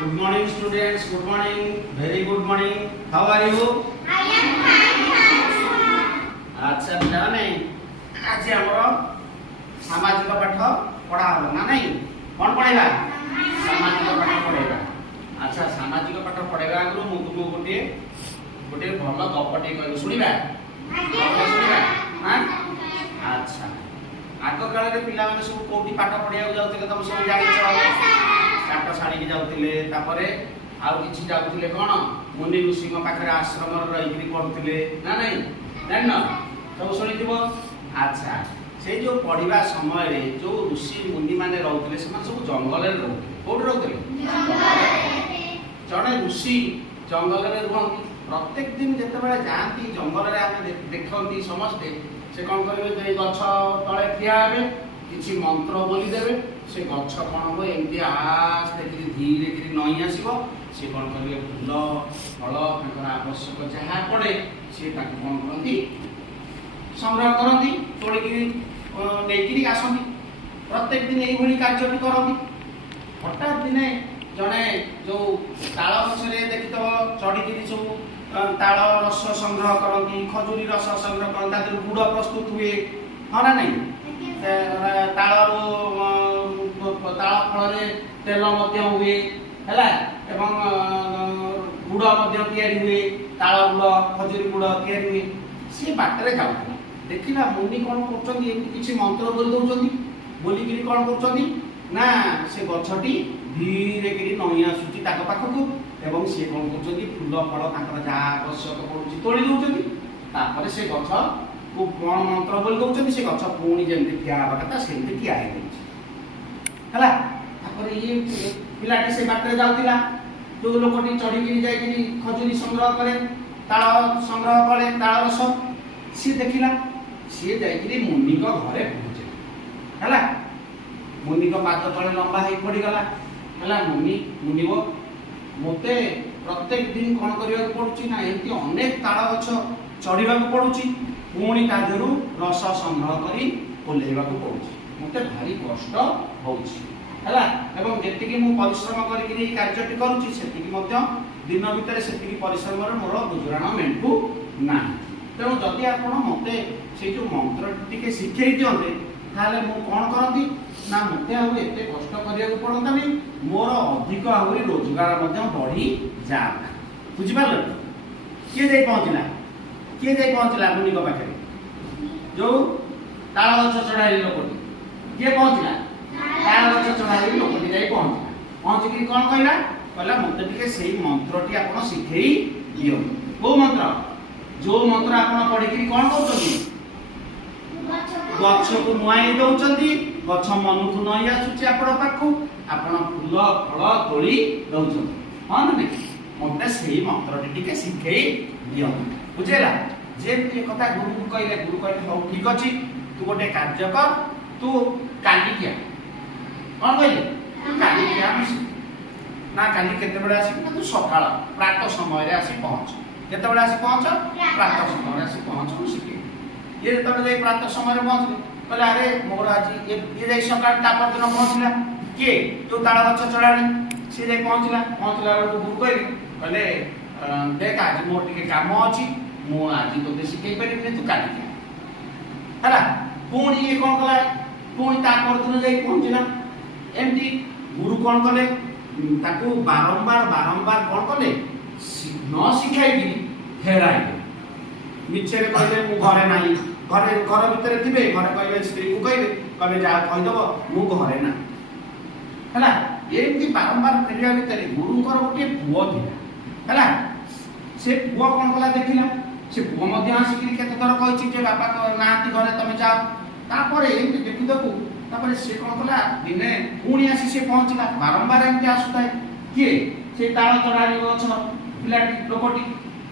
Good morning, students. Good morning. Very good morning. How are you? I am fine, sir. अच्छा पिलाने आज हमरो सामाजिक पाठ पढ़ा हलो ना नहीं कौन पढ़ेगा सामाजिक पाठ पढ़ेगा। अच्छा सामाजिक पाठ पढ़ेगा आगु मु तुमको गोटे गोटे भल गपटे कहबो सुनिबा सुनिबा हां। अच्छा आग काल रे पिला माने सब कोठी पाठ पढ़िया जाउतले तुम सब जानि काट साड़ी की जाउतले तापरे आउ किछि जाउतले कोन मुनि ऋषि पाखरे आश्रम रही पढ़ुतले ना नहीं जान सब शुणिथिबो। अच्छा से जो पढ़िबा समय रे जो ऋषि मुनि माने रहउतले समान सब जंगल रे रहउतले कोड रहउतले जड़े ऋषि जंगल रे रहउती प्रत्येक दिन जते बेले जांती जंगल रे आमे देखंती समस्ते से कोन करबे जे गछ तळे ठिया हेबे किछि मंत्र बोली देबे से गछ कोन हो एमती आस्ते धीरे धीरे नई आसीबो से कोन करबे फूल फल ताकर आवश्यक जहा पड़े से ताक कोन करंती संग्रह करती तोड़िकी नहीं आसती प्रत्येक दिन यही कार्य करती। हठात दिने जड़े जो ताल गचरे देखी चढ़ी सब ताल रस संग्रह करती खजूरी रस संग्रह करते गुड़ प्रस्तुत हुए हाँ ना नहीं ताल फल तेल हुए है गुड़ हुए ताल गुड़ खजूरी गुड़ या हुए सी बाटर जाऊला देखिला मुनि कौन करछन्ती किछि मंत्र बोल दउछन्ती बोली किरि कौन करछन्ती ना से गछटी धीरे किरि नई आसुची ताक पाखकु एवं से कौन करछन्ती फूल फल ताकर जा आवश्यक पड़ुची तोड़ी दउछन्ती तापर से गछ को कौन मंत्र बोल दउछन्ती से गछ पुणी जेंति ठिया हबा कथा सेंति ठिया हे दउछि हला। तापर ये पिलाटी से बाटरे जाउतिला जो लोकटी चढ़ी किरि जाय किरि खजूरी संग्रह करे ताल संग्रह करे ताल रस सी देखिला सी जाइकरी मुनि को घरे पहुंचे हला मुनि को पाद तले लंबा हे पड़ी गला हला मुनि मुनि वो मते प्रत्येक दिन कोन करिया पड़ुची ना एंती अनेक ताल गछ चढ़ीबा को पड़ुची पुणी ता देरु रस संग्रह करी ओलेबा को पड़ुची मते भारी कष्ट होउची हला एवं जेतिकी मु परिश्रम करी कार्यटी करूची सेतिकी मध्य दिन भितर सेतिकी परिश्रम रे मोर गुजराण मेंटू ना तेणु जदि आप मत से जो मंत्र टी शिखई दिंते ताले मु कौन करती ना मत आते कष्ट करने पड़ता नहीं मोर अधिक आहरी रोजगार बढ़ी जाता बुझिपार किए जाई पहुँचला मुनि पाखे जो ताल गछ चढ़ाई लोकटी किए पहुँचला ताल गछ चढ़ाई लोकटी जाई पहुँचिक कौन कहला कहला मत टे मंत्रटी आप शिखई दियो को मंत्र जो मंत्र आप पढ़ी कौन कर गछ को नुआई दौरान गछ मनुठू नई आसूची आपण पाखु आपण फूल फल तोड़ी दौरान हाँ ना नहीं मत से मंत्र टी शिखई दियो बुझेगा जे कथा गुरु को कहले गुरु कहले हो ठीक अच्छी तू गोटे कार्य कर तू काली क्या कौन कहले तू काली क्या ना काली केते आसी तू सकाळ प्रातः समय आसी पहुँच केतबेले आसी पहुँच प्रातः समय आसी पहुँच शिखे ये जेतबेले प्रातः समय पहुँचले कहले अरे मोर आज ये जाई सकाळ तापर दिन पहुँचला किए तू ताल गछ चढ़ाणी सी जाई पहुँचला बेलू गुरु कहले देख आज मोर टिके काम अछि मु आज तोते शिखई परिबिनी तू काली क्या है पुणी ये कौन कला पुणी तापर दिन जाई पहुँचला एमती गुरु कौन कले ताकू बारंबार बारंबार कौन कले न शिखाई फेराई मिछे कहले मु घरे नाही घरे घर भितर थिबे घरे कहले स्त्री को कहले जा कहिदब मु घरे ना हला एमती बारंबार फेरिया भितर गुरुकर गोटे पुओ थिला हला से पुओ कोन कला देखिला से पुओ मध्ये आसिकरी केते थर कहिछि जे बापा नांती घरे तमे जाओ तापरे एमती देखि देखु तापरे से कोन कला दिने पुणी आसी से पहुंचला बारंबार एमती आसुताय किए से ताळ तराणी गछ पिलाटी लोकटी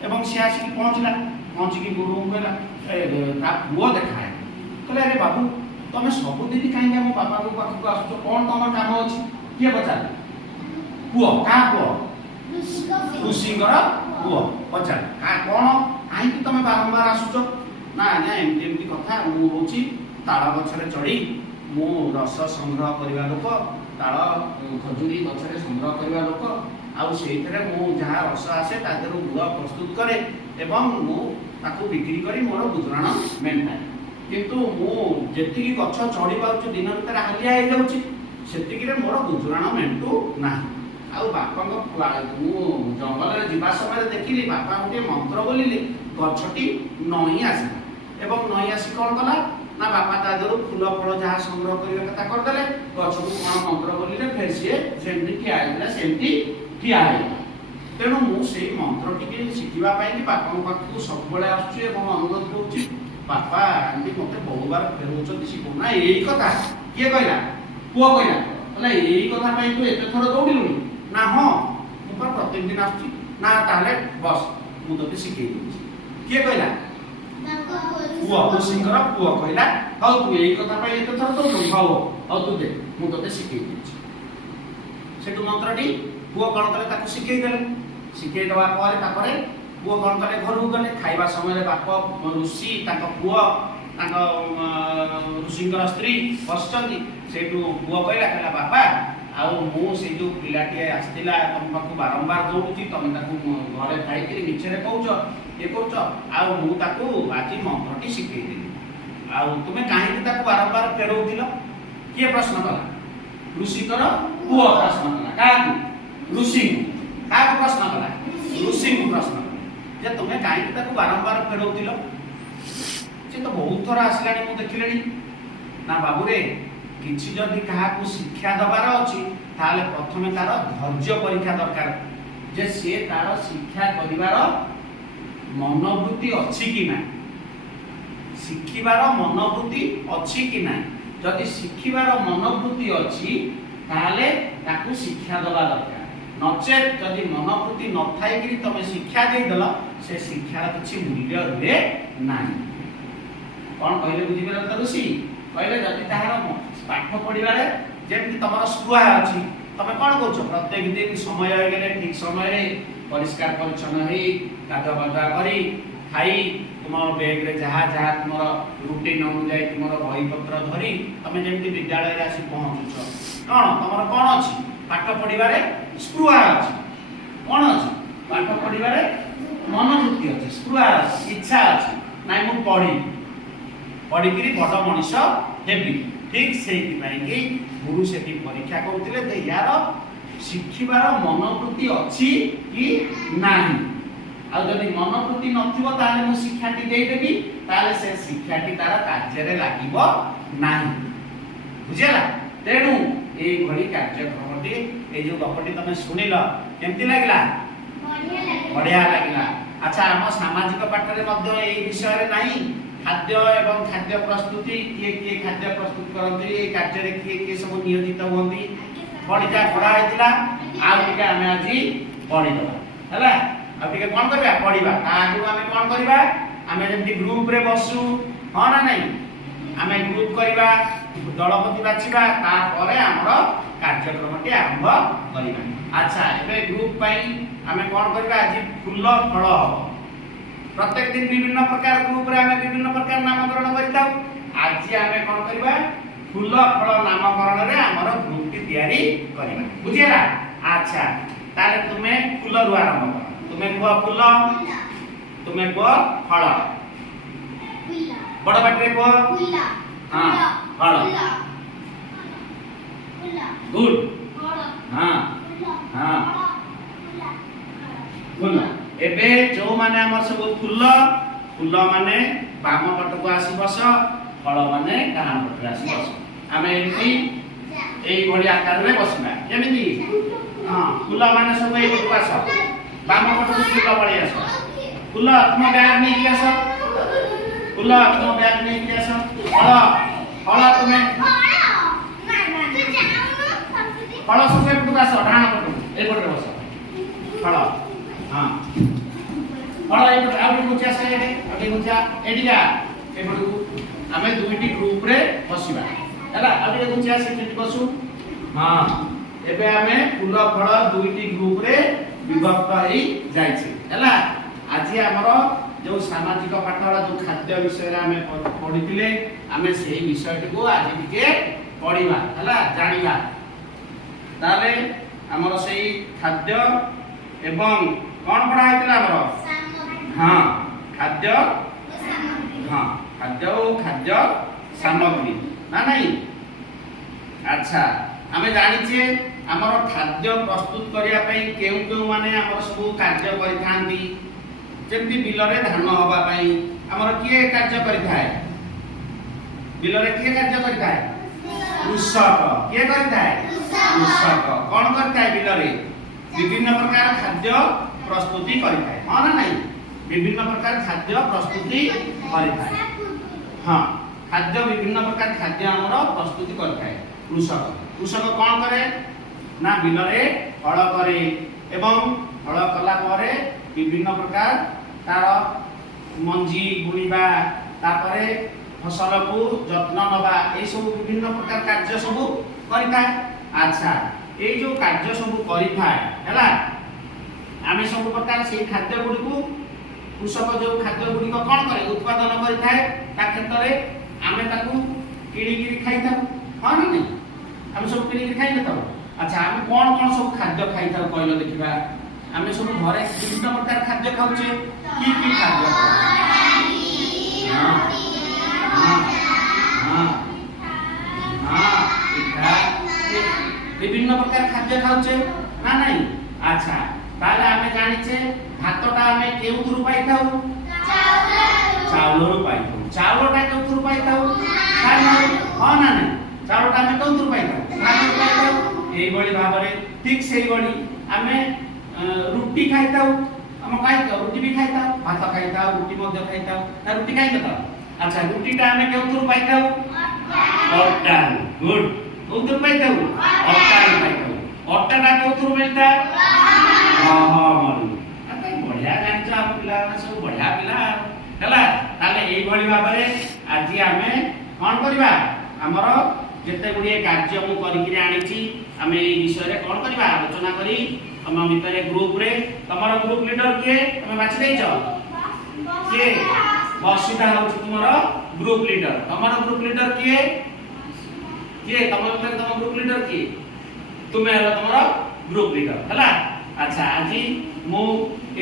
एवं से आसिक पहुँचला गुरु कहला ता पुओ देखा कहले अरे बाबू तुम सबुदिन कहीं मो बापा को पाखक आसुच कौन तुम काम अच्छी किए पचार पुओ क्या पुओ ऋषिंकर पुओ पचार कौन कहीं तुम बारंबार आसुच ना आज्ञा एमती एमती कथा मुझे ताल गछरे चढ़ी मु रस संग्रह करवा लोक ତାଳ ଖଜୁରୀ ଗଛରେ ସଂଗ୍ରହ କରିବା ଲୋକ ଆଉ ସେଇଥିରେ ମୁଁ ଯାହା ରସ ଆସେ ତା ଦେହରୁ ଗୁଡ଼ ପ୍ରସ୍ତୁତ କରେ ଏବଂ ମୁଁ ତାକୁ ବିକ୍ରି କରି ମୋର ଗୁଜୁରାଣ ମେଣ୍ଟାଏ। କିନ୍ତୁ ମୁଁ ଯେତିକି ଗଛ ଚଢ଼ି ପାରୁଛି ଦିନ ଭିତରେ ହାଲିଆ ହେଇଯାଉଛି, ସେତିକିରେ ମୋର ଗୁଜୁରାଣ ମେଣ୍ଟୁ ନାହିଁ। ଆଉ ବାପାଙ୍କ ମୁଁ ଜଙ୍ଗଲରେ ଯିବା ସମୟରେ ଦେଖିଲି ବାପା ଗୋଟିଏ ମନ୍ତ୍ର ବୋଲିଲେ ଗଛଟି ନଇଁ ଆସିଲା ଏବଂ ନଇଁ ଆସି କ'ଣ କଲା ନା ବାପା ତା ଦେହରୁ ଫୁଲ ଫଳ ଯାହା ସଂଗ୍ରହ କରିବା କଥା କରିଦେଲେ, ଗଛକୁ କ'ଣ ମନ୍ତ୍ର ବୋଲିଲେ ଫେର ସିଏ ଯେମିତି ଠିଆ ହେଇଥିଲା ସେମିତି ଠିଆ ହେଇଗଲା। ତେଣୁ ମୁଁ ସେଇ ମନ୍ତ୍ରଟିକି ଶିଖିବା ପାଇଁ ବାପାଙ୍କ ପାଖକୁ ସବୁବେଳେ ଆସୁଛି ଏବଂ ଅନୁରୋଧ କରୁଛି, ବାପା ଏମିତି ମୋତେ ବହୁବାର ଫେରଉଛନ୍ତି ଶିଖୁ ନା ଏଇ କଥା କିଏ କହିଲା? ପୁଅ କହିଲା, କହିଲା ଏଇ କଥା ପାଇଁ ତୁ ଏତେ ଥର ଦୌଡ଼ିଲୁଣି ନା? ହଁ ମୁଁ ପରା ପ୍ରତ୍ୟେକ ଦିନ ଆସୁଛି। ନା ତାହେଲେ ବସ୍ ମୁଁ ତୋତେ ଶିଖେଇ ଦେଉଛି। କିଏ କହିଲା? ପୁଅ, ଋଷିଙ୍କର ପୁଅ କହିଲା, ହଉ ତୁ ଏଇ କଥା ପାଇଁ ଏତେ ଥର ଦୌଡୁଛୁ, ହଉ ହଉ ତୁ ଦେ ମୁଁ ତୋତେ ଶିଖେଇ ଦେଉଛି। ସେଠୁ ମନ୍ତ୍ରଟି ପୁଅ କ'ଣ କଲେ ତାକୁ ଶିଖେଇ ଦେଲେ। ଶିଖେଇ ଦେବା ପରେ ତାପରେ ପୁଅ କ'ଣ କଲେ ଘରକୁ ଗଲେ। ଖାଇବା ସମୟରେ ବାପ ଋଷି ତାଙ୍କ ପୁଅ ତାଙ୍କ ଋଷିଙ୍କର ସ୍ତ୍ରୀ ବସିଛନ୍ତି। ସେଇଠୁ ପୁଅ କହିଲା ବାପା ଆଉ ମୁଁ ସେଇ ଯୋଉ ପିଲାଟିଏ ଆସିଥିଲା ତମ ପାଖକୁ ବାରମ୍ବାର ଦୌଡୁଛି, ତମେ ତାକୁ ଘରେ ଖାଇକିରି ମିଛରେ କହୁଛ ଇଏ କରୁଛ, ଆଉ ମୁଁ ତାକୁ ଆଜି ମନ୍ତ୍ରଟି ଶିଖେଇଦେଲି, ଆଉ ତୁମେ କାହିଁକି ତାକୁ ବାରମ୍ବାର ଫେରଉଥିଲ? କିଏ ପ୍ରଶ୍ନ କଲା? ଋଷିଙ୍କର ପୁଅ ପ୍ରଶ୍ନ କଲା। କାହାକୁ? ଋଷିଙ୍କୁ। କାହାକୁ ପ୍ରଶ୍ନ କଲା? ଋଷିଙ୍କୁ ପ୍ରଶ୍ନ କଲା ଯେ ତୁମେ କାହିଁକି ତାକୁ ବାରମ୍ବାର ଫେରଉଥିଲ? ସେ ତ ବହୁତ ଥର ଆସିଲାଣି ମୁଁ ଦେଖିଲିଣି। ନା ବାବୁରେ, କିଛି ଯଦି କାହାକୁ ଶିକ୍ଷା ଦେବାର ଅଛି ତାହେଲେ ପ୍ରଥମେ ତାର ଧୈର୍ଯ୍ୟ ପରୀକ୍ଷା ଦରକାର, ଯେ ସିଏ ତାର ଶିକ୍ଷା କରିବାର ମନୋବୃତ୍ତି ଅଛି କି ନାହିଁ, ଶିଖିବାର ମନୋବୃତ୍ତି ଅଛି କି ନାହିଁ। ଯଦି ଶିଖିବାର ମନୋବୃତ୍ତି ଅଛି ତାହେଲେ ତାକୁ ଶିକ୍ଷା ଦେବା ଦରକାର। ନଚେତ୍ ଯଦି ମନୋବୃତ୍ତି ନଥାଇକିରି ତମେ ଶିକ୍ଷା ଦେଇଦେଲ, ସେ ଶିକ୍ଷାର କିଛି ମୂଲ୍ୟ ରୁହେ ନାହିଁ। କ'ଣ କହିଲେ ବୁଝିପାରିଲ ତ ଋଷି? କହିଲେ ଯଦି ତାହାର ପାଠ ପଢିବାରେ ଯେମିତି ତମର ସ୍ପୃହା ଅଛି, ତମେ କ'ଣ କରୁଛ? ପ୍ରତ୍ୟେକ ଦିନ ସମୟ ହେଇଗଲେ ଠିକ ସମୟରେ ପରିଷ୍କାର ପରିଚ୍ଛନ୍ନ ହେଇ ଗାଧୁଆ ପାଧୁଆ କରି ଖାଇ ତୁମ ବେଗରେ ଯାହା ଯାହା ତୁମର ରୁଟିନ ଅନୁଯାୟୀ ତୁମର ବହିପତ୍ର ଧରି ତମେ ଯେମିତି ବିଦ୍ୟାଳୟରେ ଆସି ପହଞ୍ଚୁଛ, କ'ଣ ତମର କ'ଣ ଅଛି? ପାଠ ପଢିବାରେ ସ୍ପୃହା ଅଛି। କ'ଣ ଅଛି? ପାଠ ପଢିବାରେ ମନୋବୃତ୍ତି ଅଛି, ସ୍ପୃହା ଅଛି, ଇଚ୍ଛା ଅଛି। ନାଇଁ ମୁଁ ପଢିକିରି ବଡ଼ ମଣିଷ ହେବି। ଠିକ୍ ସେଇଥିପାଇଁ କି ଗୁରୁ ସେଠି ପରୀକ୍ଷା କରୁଥିଲେ ଯେ ୟାର ଶିଖିବାର ମନୋବୃତ୍ତି ଅଛି କି ନାହିଁ। ଆଉ ଯଦି ମନୋବୃତ୍ତି ନଥିବ ତାହେଲେ ମୁଁ ଶିକ୍ଷାଟି ଦେଇଦେବି, ତାହେଲେ ସେ ଶିକ୍ଷାଟି ତାର କାର୍ଯ୍ୟରେ ଲାଗିବ ନାହିଁ। ବୁଝିଲା? ତେଣୁ ଏଇଭଳି କାର୍ଯ୍ୟକ୍ରମଟି, ଏଇ ଯୋଉ ଗପଟି ତମେ ଶୁଣିଲ କେମିତି ଲାଗିଲା? ବଢିଆ ଲାଗିଲା। ଆଚ୍ଛା, ଆମ ସାମାଜିକ ପାଠରେ ମଧ୍ୟ ଏଇ ବିଷୟରେ ନାହିଁ? ଖାଦ୍ୟ ଏବଂ ଖାଦ୍ୟ ପ୍ରସ୍ତୁତି, କିଏ କିଏ ଖାଦ୍ୟ ପ୍ରସ୍ତୁତ କରନ୍ତି, ଏ କାର୍ଯ୍ୟରେ କିଏ କିଏ ସବୁ ନିୟୋଜିତ ହୁଅନ୍ତି, ପଢିଟା ପଢା ହେଇଥିଲା। ଆଉ ଟିକେ ଆମେ ଆଜି ପଢିଦେବା ହେଲା। ଆଉ ଟିକେ କ'ଣ କରିବା? ପଢିବା। ତା ଆଗରୁ ଆମେ କ'ଣ କରିବା? ଆମେ ଯେମିତି ଗ୍ରୁପରେ ବସୁ, ହଁ ନା ନାଇଁ? ଆମେ ଗ୍ରୁପ କରିବା, ଦଳପତି ବାଛିବା, ତାପରେ ଆମର କାର୍ଯ୍ୟକ୍ରମଟି ଆରମ୍ଭ କରିବା। ଆଚ୍ଛା, ଏବେ ଗ୍ରୁପ ପାଇଁ ଆମେ କ'ଣ କରିବା? ଆଜି ଫୁଲ ଫଳ ହବ। ପ୍ରତ୍ୟେକ ଦିନ ବିଭିନ୍ନ ପ୍ରକାର ଗ୍ରୁପରେ ଆମେ ବିଭିନ୍ନ ପ୍ରକାର ନାମକରଣ କରିଥାଉ। ଆଜି ଆମେ କ'ଣ କରିବା? ଫୁଲ ଫଳ ନାମକରଣରେ ଆମର ଗ୍ରୁପଟି ତିଆରି କରିବା। ବୁଝିଲା? ଆଚ୍ଛା, ତାହେଲେ ତୁମେ ଫୁଲରୁ ଆରମ୍ଭ କର। ତୁମେ କୁହ ଫୁଲ, ତୁମେ କୁହ ଫଳ। ବଡ଼ ପାଟିରେ କୁହ। ହଁ, ଫଳ। ଗୁଡ୍। ହଁ ହଁ, ଫୁଲ। ଏବେ ଯୋଉମାନେ ଆମର ସବୁ ଫୁଲ ମାନେ ବାମ ପଟକୁ ଆସି ବସ, ଫଳ ମାନେ ଡାହାଣ ପଟକୁ ଆସି ବସ। ଆମେ ଏମିତି ଏଇଭଳି ଆକାରରେ ବସିବା। ଯେମିତି ହଁ, ଫୁଲ ମାନେ ସବୁ ଏଇପଟକୁ ଆସ, ବାମ ପଟକୁ ଫୁଲ ପଳେଇ ଆସ। ଫୁଲ ତୁମ ବ୍ୟାଗ ନେଇକି ଆସ, ଫୁଲ ତୁମ ବ୍ୟାଗ ନେଇକି ଆସ। ଫଳ ତୁମେ ଫଳ ସବୁ ଏପଟକୁ ଆସ, ଡାହାଣ ପଟକୁ ଏଇପଟରେ ବସ। ଫଳ ହଁ, ଫଳ ଏଇପଟେ। ଆଉ ଟିକେ ଘୁଞ୍ଚି ଆସ, ଏଇଠି ଆଉ ଟିକେ ଘୁଞ୍ଚା, ଏଇଠିକା ଏପଟକୁ। ଆମେ ଦୁଇଟି ଗ୍ରୁପରେ ବସିବା ହେଲା। ଆଉ ଟିକେ ଘୁଞ୍ଚି ଆସ, ଏଠି ବସୁ। ହଁ, ଏବେ ଆମେ ଫୁଲ ଫଳ ଦୁଇଟି ଗ୍ରୁପରେ ବିଭକ୍ତ ହେଇ ଯାଇଛି ହେଲା। ଆଜି ଆମର ଯୋଉ ସାମାଜିକ ପାଠର ଯୋଉ ଖାଦ୍ୟ ବିଷୟରେ ଆମେ ପଢିଥିଲେ, ଆମେ ସେଇ ବିଷୟଟିକୁ ଆଜି ଟିକେ ପଢିବା ହେଲା, ଜାଣିବା। ताले हमर सेई खाद्य एवं कौन पढ़ा हैतला हमर हां खाद्य हां खाद्य और खाद्य सामग्री ना नहीं। अच्छा आमे जानि छे हमर खाद्य प्रस्तुत करिया पई केउ केउ माने हमर सब कार्य करि थांती जेमति बिलरे धान होबा पई हमर किए कार्य करि थाए बिलरे किए कार्य करि थाए कृषक किए करि थाए कृषक कौन करता है बिलरे विभिन्न प्रकार खाद्य प्रस्तुति करि थाए हां ना नहीं विभिन्न प्रकार खाद्य प्रस्तुति करि थाए हां खाद्य विभिन्न प्रकार खाद्य हमर प्रस्तुति करि थाए कृषक कृषक कौन करे ना बिलरे हल करे एवं हल कला परे विभिन्न प्रकार तार मंजी बुणीबा तापरे फसल को जत्न नबा ए सब विभिन्न प्रकार कार्य सब करिथा। अच्छा ए जो कार्य सब करिथा हैला आमे सब प्रकार से खाद्य गुडी को कृषक जो खाद्य गुडी को कोन करे उत्पादन करिथा ता क्षेत्र रे आमे ताकू किणी किणी खाइथा हां नहीं आमे सब किणी किणी खाइ नथाउ। अच्छा आमे कोन कोन सब खाद्य खाइथा कहलो देखिबा आमे सब घरे विभिन्न प्रकार खाद्य खाउचे की खाद्य हां हां हां विभिन्न प्रकार खाद्य खाउचे ना नहीं। अच्छा ताले आमे जानि छे भातटा आमे केउथुरु पाइथाउ चावलरु पाइथाउ चावलटा केउथुरु पाइथाउ हां ना नहीं चावलटा आमे केउथुरु पाइथाउ भातरु पाइथाउ एई बळी भाबरे ठीक सेई बळी आमे रुटी खाइथाउ हम खाइथाउ रुटी भी खाइथाउ भात खाइथाउ रुटी मध्य खाइथाउ ना रुटी खाइथाउ। अच्छा रुटीटा आमे केउथुरु पाइथाउ अट्टा गुड केउथुरु पाइथाउ अट्टा पाइथाउ अट्टाटा केउथुरु मिलता हां हां मरु अते बढ़िया जानछ आप पिला सब बढ़िया पिला हला ताले एई भली भाबरे आजि आमे कोन करबा हमर जेते गुडी कार्य मु करिकि आनिछि आमे एई विषय रे कोन करबा आलोचना करी हम भितरे ग्रुप रे तमरो ग्रुप लीडर के तमे बाछि देइछ के बसिता होछि तुमरो ग्रुप लीडर तमरो ग्रुप लीडर के तमरो भितरे तम ग्रुप लीडर के तुमे हला तमरो ग्रुप लीडर हला। अच्छा आजि मु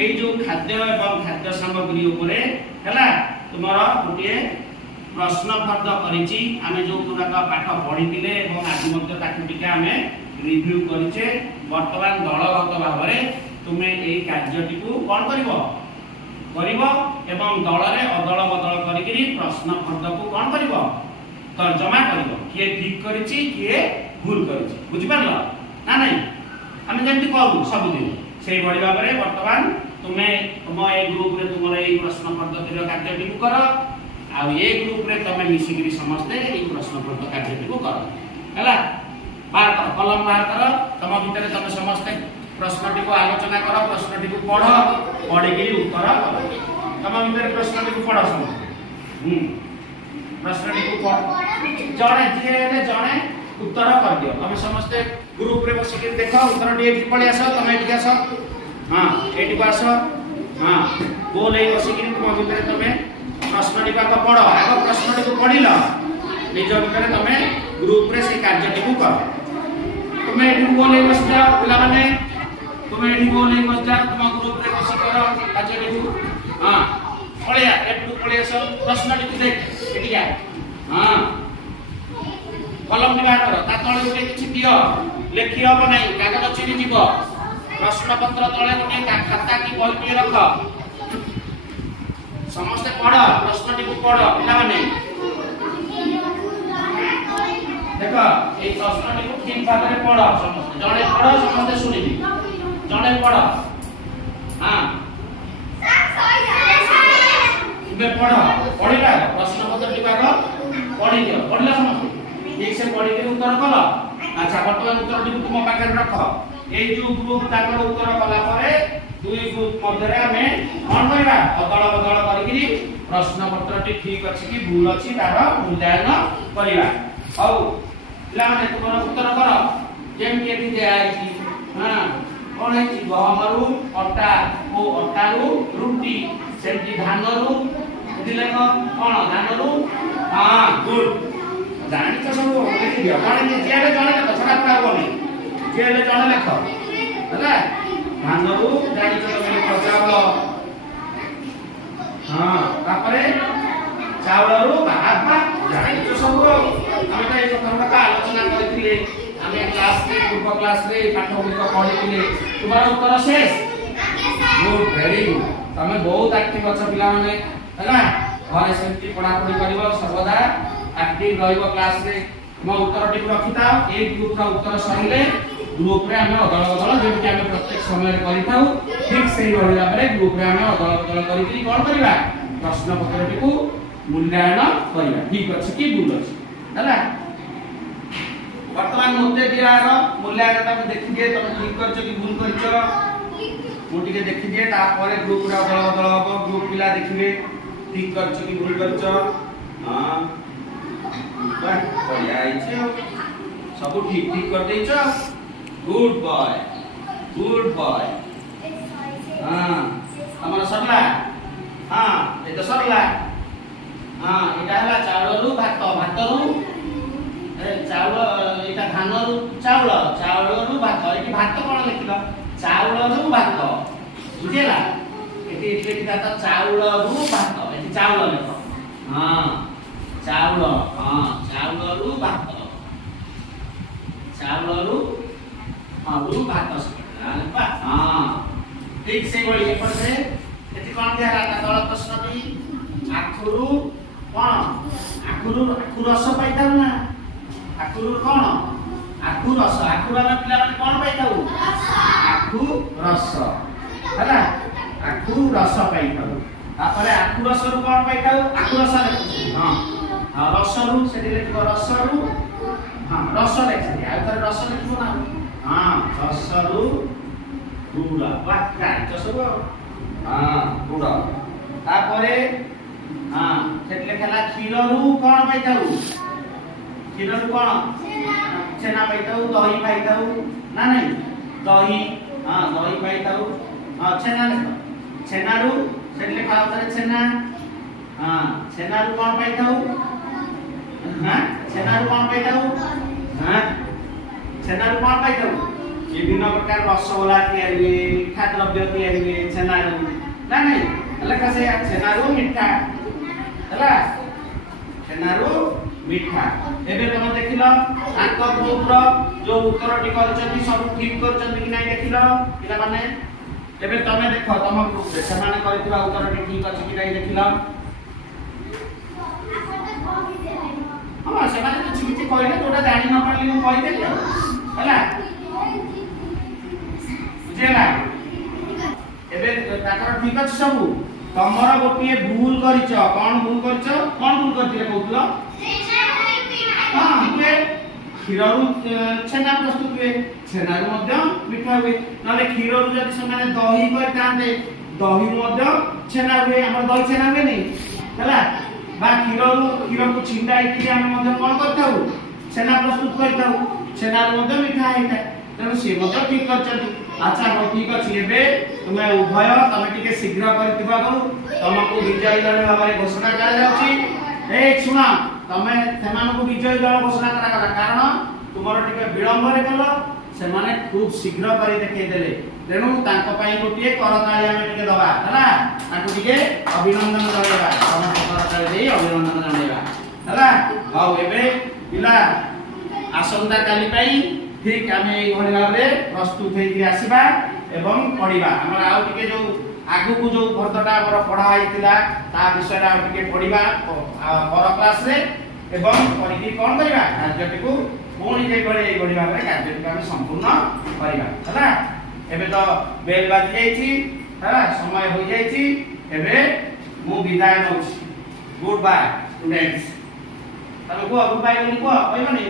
एई जो खाद्य एवं खाद्य सामग्री उपरे हला तुमरो गुटिए प्रश्न फर्द करिछि आमे जो पुरा पाठ पढितिले एवं आज मध्ये ताकु टिके आमे रिव्यू करिचे वर्तमान दलगत भाबरे तुमे एई कार्यटी को कोन करिवो एवं दल रे अदल बदल करिकरी प्रश्न फर्द को कोन करिवो तर्जमा करिवो किए ठीक करिछि किए भूल करिछि बुझि पारलो ना नहीं हम जेंति करू सब दिन सेई बडी भाबरे वर्तमान तुमे तुम ए ग्रुप रे तुमरे एई प्रश्न पद्धति रो कार्यटी को करो आ ए ग्रुप रे तमे मिसिकरी समस्त एई प्रश्न पद्धति कार्यटी को करो हला बाहर कर कलम बाहर कर तम भितर तमे समस्त प्रश्नटी को आलोचना करो प्रश्नटी को पढ़ो पढ़ी के उत्तर करो तम भितर प्रश्नटी को पढ़ो समस्त प्रश्नटी को पढ़ जणे जे जणे उत्तर कर दियो तमे समस्त ग्रुप रे बसी के देखो उत्तर डी एठी पळी आसो तमे एठी आसो हां एठी को आसो हां गोल ए बसी के तुम भितर तमे प्रश्नटी को पढ़ो आगो प्रश्नटी को पढ़िलो निज भितर तमे ग्रुप रे से कार्यटी को करो तुमे एठी गोल ए बस जाओ पिला माने तुमे एठी गोल ए बस जाओ तुम ग्रुप रे बसी करो कार्यटी को हां पळिया एठी पळिया सब प्रश्नटी को देख एठी आ हां कलम बाहर करो ता तळे गोटे किछि दियो लेखि हबो नै कागज चिनि जीवो प्रश्न पत्र तळे गोटे खाता की बही रख समस्त पढ़ प्रश्नटी को पढ़ पिला माने देखो ए प्रश्नटी को ठीक भाग रे पढ़ समस्त जणे पढ़ समस्त सुनिबी जणे पढ़ हां तुमे पढ़ पढ़िला प्रश्न पत्र टी भाग पढ़ी दियो पढ़ला समस्त ठीक से पढ़ी के उत्तर कल। अच्छा वर्तमान उत्तर टी तुम पाखे रख ए जो ग्रुप ताकर उत्तर कला परे दुई ग्रुप मध्य रे हमें कोन करबा अदल बदल करिकरी प्रश्न पत्र टी ठीक अछि कि भूल अछि तार मूल्यांकन करिबा औ ला माने तुमरा उत्तर कर जेम के दी दे आइछि हां कोन है गहमरु अटा ओ अटारु रुटी सेमति धानरु दिले कोन धानरु हां गुड जानि त सब लेखि दियो कोन जे जेबे जाने त छडा पडा बोली जेल जण लेख ହେଲା ଧାନରୁ ଜାଣିଛ ତମେ ଲେଖ ଚାଉଳ ହଁ ତାପରେ ଚାଉଳରୁ ବାହାବା ଜାଣିଛ ସବୁ ଆମେ ତ ଏଇ କଥାଗୁଡାକ ଆଲୋଚନା କରିଥିଲେ ଆମେ କ୍ଲାସରେ ପୂର୍ବ କ୍ଲାସରେ ପାଠ ଗୁଡ଼ିକ ପଢିଥିଲେ ତୁମର ଉତ୍ତର ଶେଷ ଗୁଡ୍ ଭେରି ଗୁଡ୍ ତମେ ବହୁତ ଆକ୍ଟିଭ ଅଛ ପିଲାମାନେ ହେଲା ଘରେ ସେମିତି ପଢାପଢି କରିବ ସର୍ବଦା ଆକ୍ଟିଭ ରହିବ କ୍ଲାସରେ ମୋ ଉତ୍ତରଟିକୁ ରଖିଥାଅ ଏଇ ଗ୍ରୁପର ଉତ୍ତର ସରିଲେ ଗ୍ରୁପରେ ଆମେ ଅଦଳ ବଦଳ ଯେମିତି ଆମେ ପ୍ରତ୍ୟେକ ସମୟରେ କରିଥାଉ ଠିକ୍ ସେଇଭଳି ଭାବରେ ଗ୍ରୁପରେ ଆମେ ଅଦଳ ବଦଳ କରିକି କ'ଣ କରିବା ପ୍ରଶ୍ନ ପତ୍ରଟିକୁ ମୂଲ୍ୟାୟନ କରିବା ଠିକ୍ ଅଛି କି ଭୁଲ ଅଛି ହେଲା ବର୍ତ୍ତମାନ ମୋତେ ଦିଆର ମୂଲ୍ୟାୟନଟାକୁ ଦେଖିଦିଏ ତମେ ଠିକ୍ କରିଛ କି ଭୁଲ କରିଛ ମୁଁ ଟିକେ ଦେଖିଦିଏ ତାପରେ ଗ୍ରୁପରେ ଅଦଳ ବଦଳ ହବ ଗ୍ରୁପ ପିଲା ଦେଖିବେ ଠିକ୍ କରିଛ କି ଭୁଲ କରିଛ ହଁ ବଢିଆ ହେଇଛି ସବୁ ଠିକ୍ ଠିକ୍ କରିଦେଇଛ गुड बॉय हाँ हमर सरला हाँ ए तो सरला हाँ एटा हला चावलरू भात भातरू ए चावल एटा धानरू चावल चावलरू भात एटी भात कोन लिखिलो चावलरू भात बुझेला एटी लिखिता त चावलरू भात एटी चावल लेख हाँ चावलरू भात चावलरू हाँ रू भात आलपा हाँ ठीक से बोली एपर से एति कोन दिया राता तळ प्रश्न भी आखुरु कोन आखुरु रस पाइताउ ना आखुरु कोन आखु रस आखुरा में पिला माने कोन पाइताउ आखु रस हैला आखु रस पाइताउ तापरे आखु रस रु कोन पाइताउ आखु रस हां हां रस रु सेठी लिखो रस रु हां रस लेख आ रस लिखो ना हाँ रसरू गुड़ वाह जानिଛ ସବୁ हाँ गुड़ तापरे हाँ सेठ लेखला क्षीररू कोन पाइताउ क्षीररू कोन छेना पाइताउ दही पाइताउ ना नहीं दही हाँ दही पाइताउ हाँ छेना लेख छेनारू सेठ लेखा उतरे छेना हाँ छेनारू कोन पाइताउ हाँ छेनारू कोन पाइताउ हाँ छेनारू कोन पाइताउ विभिन्न प्रकार रसगोला तैयारी हुए मीठा द्रव्य तैयारी हुए छेनारू ना नहीं लेखा से छेनारू मीठा हैला छेनारू मीठा एबे तमे देखिलो आंक ग्रुप रो जो उत्तरटी करचंती सब ठीक करचंती कि नहीं देखिलो पिला माने एबे तमे देखो तम ग्रुप रे समान करथिबा उत्तरटी ठीक अछि कि नहीं देखिलो हां समान किछि किछि कहले जोटा जानि न पारली मु कहि देली हैला बुझेला एबे ताकर ठीक अछि सब तमरा गोटिए भूल करिछ कोन भूल करथिले कहउतलो हां हुए क्षीररू छेना प्रस्तुत हुए छेनारू मध्य मिठा हुए नले क्षीररू जदि समान दही करतांते दही मध्य छेना हुए हमर दही छेना हुए नहीं हैला बा क्षीर को छिंडाई कि हम मध्य कोन करथाउ छेना प्रस्तुत करथाउ छेनारू मध्य मिठा हेता तेणु से मध्य ठीक करछथि अच्छा हो ठीक अछि एबे तुमे उभय तमे टिके शीघ्र करथिबा को तमको विजयी दल भाबरे घोषणा करा जाउछि ए सुना तमे सेमान को विजयी दल घोषणा करा गला कारण तुमरो टिके विलंब रे गलो से माने खूब शीघ्र करी देखै देले तेणु तांको पई गोटिए करताळी हम टिके दबा हला तांको टिके अभिनंदन जणाइबा समस्त करताळी देई अभिनंदन जणाइबा हला हाउ एबे पिला आसंता काली पई ठीक आमे एई भली भाबरे प्रस्तुत हेकि आसीबा एवं पढिबा हमरा आउ टिके जो आगु को जो भर्तटा हमर पढा आइतिला ता विषय आ टिके पढिबा पर क्लास रे एवं परिधि कोन करिबा कार्यटिकु कोणी जे भले एई भली भाबरे कार्यटिकु हम संपूर्ण करिबा हला एबे तो बेल बाजी जाईची हला समय हो जाईची एबे मु विदाय नउछि गुड बाय स्टूडेंट्स तमे को गुड बाय बोली को कहबनी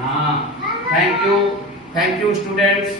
हां थैंक यू स्टूडेंट्स